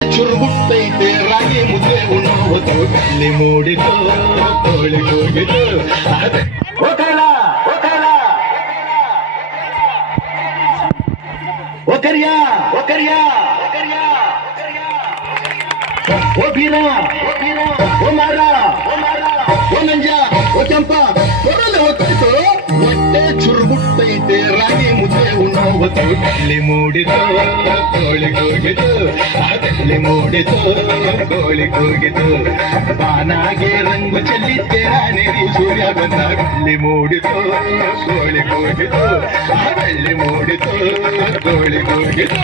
ಚುರುಗುಟ್ಟೈತೆ ರಾಗಿ ಮುದ್ದೆ ಉಣ್ಣೋದು ಅಲ್ಲಿ ಮೂಡಿತು ತೋಳಿ ಹೋಗಿತು ಒಕರಿಯಾ ಒಕರಿಯಾ ಓ ಬೀರ ಓ ಮಾರ ಓ ನಂಜ ಓ ಕೆಂಪ ಹೊರಲೆ ಹೊತ್ತೈತು ಹೊಟ್ಟೆ ಚುರುಗುಟ್ಟೈತೆ ರಾಗಿ ಮುದ್ದೆ ಉಣ್ಣೋದು ಅಲ್ಲಿ ಮೂಡಿತು ತೋಳಿ ಹೋಗಿತು ಅಲ್ಲಿ ಮೂಡಿತು ಕೋಳಿ ಕೂಗಿತು ಬಾನಾಗೆ ರಂಗು ಚೆಲ್ಲಿದ್ದೆ ನೆರಿ ಸೂರ್ಯ ಬಂದ ಅಲ್ಲಿ ಮೂಡಿತು ಕೋಳಿ ಕೂಗಿತು ಅಲ್ಲಿ ಮೂಡಿತು ಕೋಳಿ ಕೂಗಿತು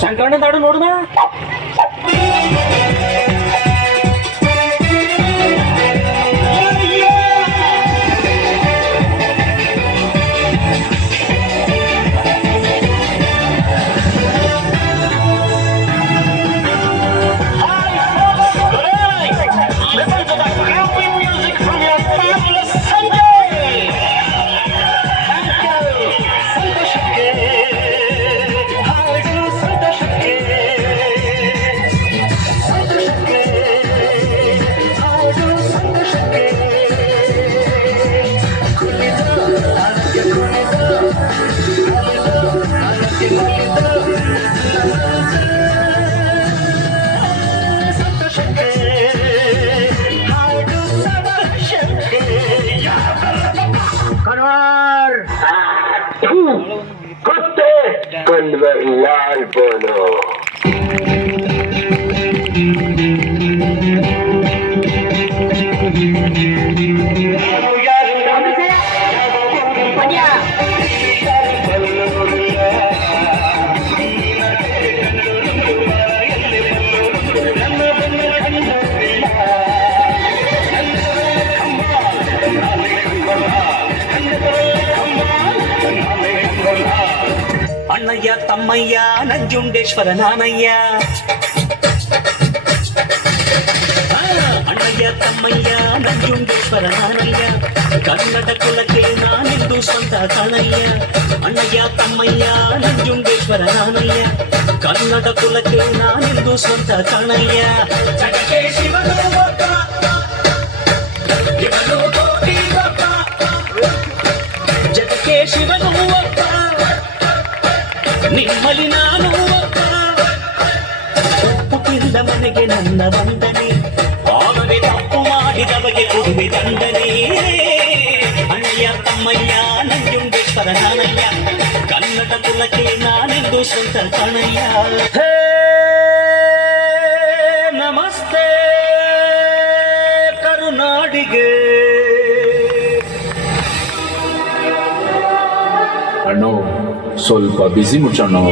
ಶಂಕರಣ್ಣ ನಾಡು ನೋಡುನ Conver Lal Bono. ಅಣ್ಣಯ್ಯ ತಮ್ಮಯ್ಯ ನಂಜುಂಡೇಶ್ವರ ನಾನಯ್ಯ ಅಣ್ಣಯ್ಯ ತಮ್ಮಯ್ಯ ನಂಜುಂಡೇಶ್ವರ ನಾನಯ್ಯ ಕನ್ನಡ ಕುಲಕ್ಕೆ ನಾನೆಂದು ಸ್ವಂತ ಕಣಯ್ಯ ಅಣ್ಣಯ್ಯ ತಮ್ಮಯ್ಯ ನಂಜುಂಡೇಶ್ವರ ನಾನಯ್ಯ ಕನ್ನಡ ಕುಲಕ್ಕೆ ನಾನೆಂದು ಸ್ವಂತ ಕಣಯ್ಯ ಜಗಕ್ಕೆ ಶಿವನು ಒಬ್ಬ, ಇವನು ಕೋಟಿ ಒಬ್ಬ. ಜಗಕ್ಕೆ ಶಿವನು ಒಬ್ಬ, ನಿಮ್ಮಲ್ಲಿ ನಾನು ಒಬ್ಬ. ಹುಟ್ಟಿದ ಮನೆಗೆ ನನ್ನ ವಂದನೆ, ಆಗದೆ ತಪ್ಪು ಮಾಡಿದವಗೆ ಕೊಡುವೆ ದಂಡನೆ. ಅಣ್ಣಯ್ಯ ತಮ್ಮಯ್ಯ ನಂಜುಂಡೇಶ್ವರ ನಾನಯ್ಯ ಕನ್ನಡ ಕುಲಕ್ಕೆ ನಾನೆಂದು ಸ್ವಂತ ಕಣಯ್ಯ. ಹೇ ನಮಸ್ತೆ ಕರುನಾಡಿಗೆ. ಅಣ್ಣೋ ಸ್ವಲ್ಪ ಬಿಸಿ ಮುಚ್ಚಣ್ಣೋ.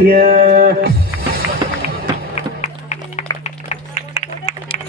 Yeah.